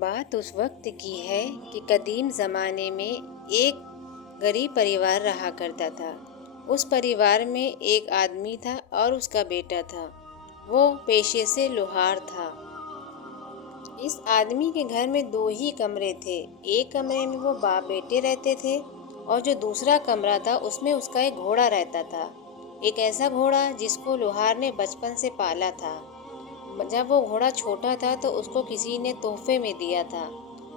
بات اس وقت کی ہے کہ قدیم زمانے میں ایک غریب پریوار رہا کرتا تھا۔ اس پریوار میں ایک آدمی تھا اور اس کا بیٹا تھا۔ وہ پیشے سے لوہار تھا۔ اس آدمی کے گھر میں 2 ہی کمرے تھے۔ ایک کمرے میں وہ باپ بیٹے رہتے تھے اور جو دوسرا کمرہ تھا اس میں اس کا ایک گھوڑا رہتا تھا۔ ایک ایسا گھوڑا جس کو لوہار نے بچپن سے پالا تھا۔ جب وہ گھوڑا چھوٹا تھا تو اس کو کسی نے تحفے میں دیا تھا۔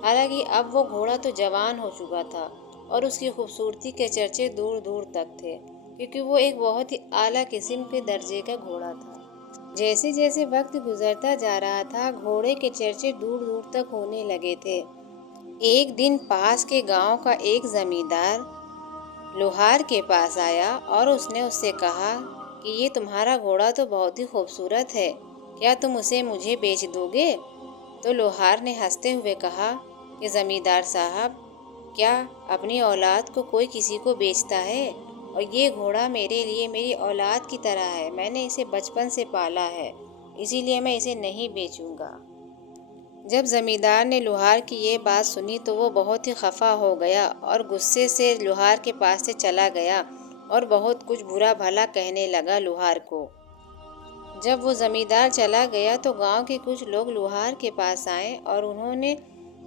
حالانکہ اب وہ گھوڑا تو جوان ہو چکا تھا اور اس کی خوبصورتی کے چرچے دور دور تک تھے، کیونکہ وہ ایک بہت ہی اعلیٰ قسم کے درجے کا گھوڑا تھا۔ جیسے جیسے وقت گزرتا جا رہا تھا، گھوڑے کے چرچے دور دور تک ہونے لگے تھے۔ ایک دن پاس کے گاؤں کا ایک زمیندار لوہار کے پاس آیا اور اس نے اس سے کہا کہ یہ تمہارا گھوڑا تو بہت ہی خوبصورت ہے، کیا تم اسے مجھے بیچ دو گے؟ تو لوہار نے ہنستے ہوئے کہا کہ زمیندار صاحب، کیا اپنی اولاد کو کوئی کسی کو بیچتا ہے؟ اور یہ گھوڑا میرے لیے میری اولاد کی طرح ہے، میں نے اسے بچپن سے پالا ہے، اسی لیے میں اسے نہیں بیچوں گا۔ جب زمیندار نے لوہار کی یہ بات سنی تو وہ بہت ہی خفا ہو گیا اور غصے سے لوہار کے پاس سے چلا گیا اور بہت کچھ برا بھلا کہنے لگا لوہار کو۔ جب وہ زمیندار چلا گیا تو گاؤں کے کچھ لوگ لوہار کے پاس آئے اور انہوں نے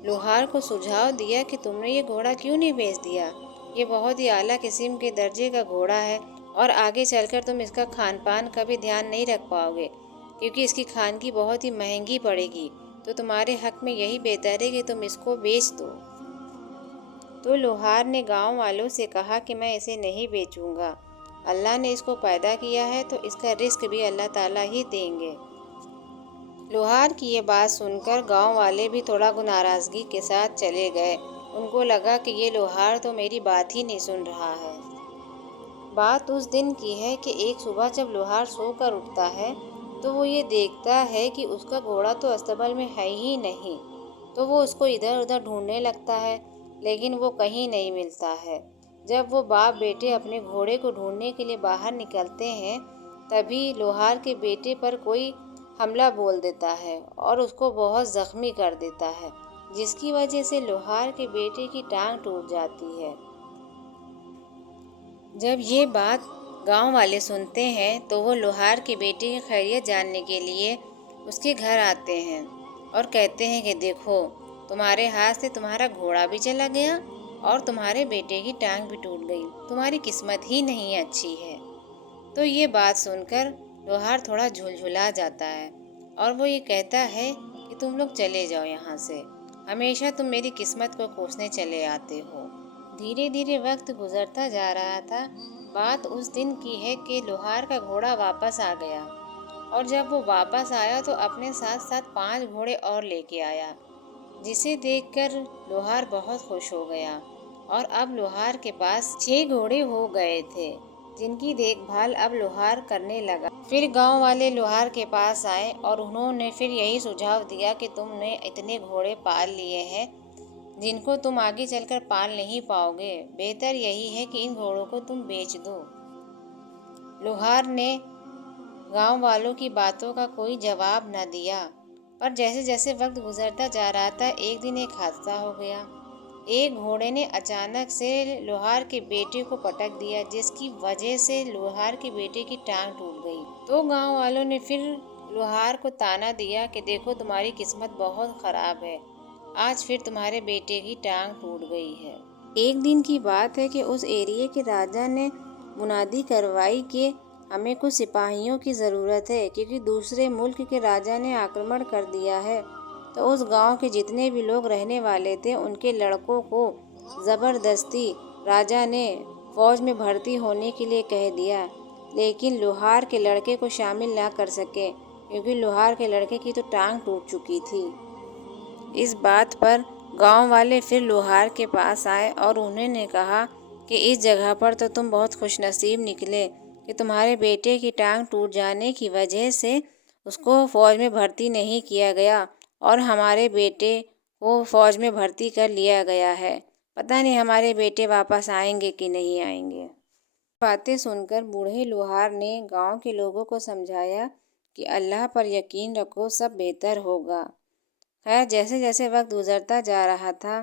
لوہار کو سجھاؤ دیا کہ تم نے یہ گھوڑا کیوں نہیں بیچ دیا؟ یہ بہت ہی اعلیٰ قسم کے درجے کا گھوڑا ہے اور آگے چل کر تم اس کا کھان پان کا بھی دھیان نہیں رکھ پاؤ گے، کیونکہ اس کی خانگی بہت ہی مہنگی پڑے گی، تو تمہارے حق میں یہی بہتر ہے کہ تم اس کو بیچ دو۔ تو لوہار نے گاؤں والوں سے کہا کہ میں اسے نہیں بیچوں گا، اللہ نے اس کو پیدا کیا ہے تو اس کا رزق بھی اللہ تعالیٰ ہی دیں گے۔ لوہار کی یہ بات سن کر گاؤں والے بھی تھوڑا ناراضگی کے ساتھ چلے گئے۔ ان کو لگا کہ یہ لوہار تو میری بات ہی نہیں سن رہا ہے۔ بات اس دن کی ہے کہ ایک صبح جب لوہار سو کر اٹھتا ہے تو وہ یہ دیکھتا ہے کہ اس کا گھوڑا تو استبل میں ہے ہی نہیں، تو وہ اس کو ادھر ادھر ڈھونڈنے لگتا ہے لیکن وہ کہیں نہیں ملتا ہے۔ جب وہ باپ بیٹے اپنے گھوڑے کو ڈھونڈنے کے لیے باہر نکلتے ہیں تبھی لوہار کے بیٹے پر کوئی حملہ بول دیتا ہے اور اس کو بہت زخمی کر دیتا ہے، جس کی وجہ سے لوہار کے بیٹے کی ٹانگ ٹوٹ جاتی ہے۔ جب یہ بات گاؤں والے سنتے ہیں تو وہ لوہار کے بیٹے کی خیریت جاننے کے لیے اس کے گھر آتے ہیں اور کہتے ہیں کہ دیکھو، تمہارے ہاتھ سے تمہارا گھوڑا بھی چلا گیا اور تمہارے بیٹے کی ٹانگ بھی ٹوٹ گئی، تمہاری قسمت ہی نہیں اچھی ہے۔ تو یہ بات سن کر لوہار تھوڑا جھلجھلا جاتا ہے اور وہ یہ کہتا ہے کہ تم لوگ چلے جاؤ یہاں سے، ہمیشہ تم میری قسمت کو کوسنے چلے آتے ہو۔ دھیرے دھیرے وقت گزرتا جا رہا تھا۔ بات اس دن کی ہے کہ لوہار کا گھوڑا واپس آ گیا اور جب وہ واپس آیا تو اپنے ساتھ ساتھ 5 گھوڑے اور لے کے آیا، جسے دیکھ کر لوہار بہت خوش ہو گیا اور اب لوہار کے پاس 6 گھوڑے ہو گئے تھے جن کی دیکھ بھال اب لوہار کرنے لگا۔ پھر گاؤں والے لوہار کے پاس آئے اور انہوں نے پھر یہی سجھاؤ دیا کہ تم نے اتنے گھوڑے پال لیے ہیں جن کو تم آگے چل کر پال نہیں پاؤ گے، بہتر یہی ہے کہ ان گھوڑوں کو تم بیچ دو۔ لوہار نے گاؤں والوں کی باتوں کا کوئی جواب نہ دیا، پر جیسے جیسے وقت گزرتا جا رہا تھا ایک دن ایک حادثہ ہو گیا۔ ایک گھوڑے نے اچانک سے لوہار کے بیٹے کو پٹک دیا، جس کی وجہ سے لوہار کے بیٹے کی ٹانگ ٹوٹ گئی۔ تو گاؤں والوں نے پھر لوہار کو طعنہ دیا کہ دیکھو، تمہاری قسمت بہت خراب ہے، آج پھر تمہارے بیٹے کی ٹانگ ٹوٹ گئی ہے۔ ایک دن کی بات ہے کہ اس ایریے کے راجا نے منادی کروائی کہ ہمیں کچھ سپاہیوں کی ضرورت ہے، کیونکہ دوسرے ملک کے راجا نے آکرمن کر دیا ہے۔ تو اس گاؤں کے جتنے بھی لوگ رہنے والے تھے ان کے لڑکوں کو زبردستی راجا نے فوج میں بھرتی ہونے کے لیے کہہ دیا، لیکن لوہار کے لڑکے کو شامل نہ کر سکے کیونکہ لوہار کے لڑکے کی تو ٹانگ ٹوٹ چکی تھی۔ اس بات پر گاؤں والے پھر لوہار کے پاس آئے اور انہوں نے کہا کہ اس جگہ پر تو تم بہت خوش نصیب نکلے کہ تمہارے بیٹے کی ٹانگ ٹوٹ جانے کی وجہ سے اس کو فوج میں بھرتی نہیں کیا گیا اور ہمارے بیٹے کو فوج میں بھرتی کر لیا گیا ہے، پتہ نہیں ہمارے بیٹے واپس آئیں گے کہ نہیں آئیں گے۔ باتیں سن کر بوڑھے لوہار نے گاؤں کے لوگوں کو سمجھایا کہ اللہ پر یقین رکھو، سب بہتر ہوگا۔ خیر جیسے جیسے وقت گزرتا جا رہا تھا،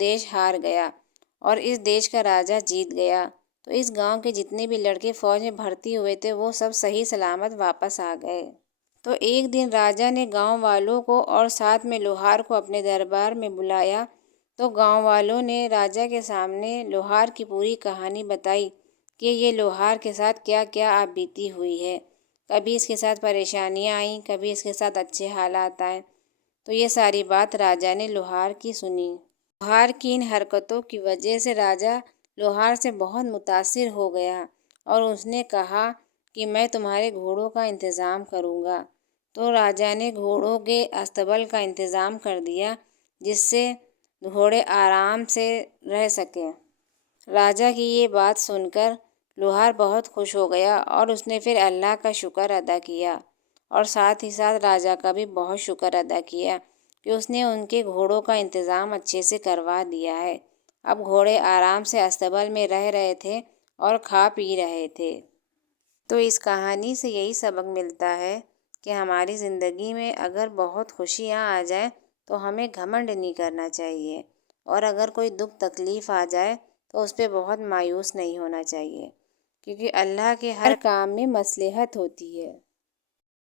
دیش ہار گیا اور اس دیش کا راجا جیت گیا۔ تو اس گاؤں کے جتنے بھی لڑکے فوج میں بھرتی ہوئے تھے وہ سب صحیح سلامت واپس آ گئے۔ تو ایک دن راجا نے گاؤں والوں کو اور ساتھ میں لوہار کو اپنے دربار میں بلایا۔ تو گاؤں والوں نے راجا کے سامنے لوہار کی پوری کہانی بتائی کہ یہ لوہار کے ساتھ کیا کیا آپ بیتی ہوئی ہے، کبھی اس کے ساتھ پریشانیاں آئیں، کبھی اس کے ساتھ اچھے حالات آئے۔ تو یہ ساری بات راجا نے لوہار کی سنی۔ لوہار کی ان حرکتوں کی وجہ سے راجا لوہار سے بہت متاثر ہو گیا اور اس نے کہا کہ میں تمہارے گھوڑوں کا انتظام کروں گا۔ تو راجا نے گھوڑوں کے استبل کا انتظام کر دیا جس سے گھوڑے آرام سے رہ سکیں۔ راجا کی یہ بات سن کر لوہار بہت خوش ہو گیا اور اس نے پھر اللہ کا شکر ادا کیا اور ساتھ ہی ساتھ راجا کا بھی بہت شکر ادا کیا کہ اس نے ان کے گھوڑوں کا انتظام اچھے سے کروا دیا ہے۔ اب گھوڑے آرام سے استبل میں رہ رہے تھے اور کھا پی رہے تھے۔ تو اس کہانی سے یہی سبق ملتا ہے کہ ہماری زندگی میں اگر بہت خوشیاں آ جائیں تو ہمیں گھمنڈ نہیں کرنا چاہیے، اور اگر کوئی دکھ تکلیف آ جائے تو اس پہ بہت مایوس نہیں ہونا چاہیے، کیونکہ اللہ کے ہر کام میں مصلحت ہوتی ہے۔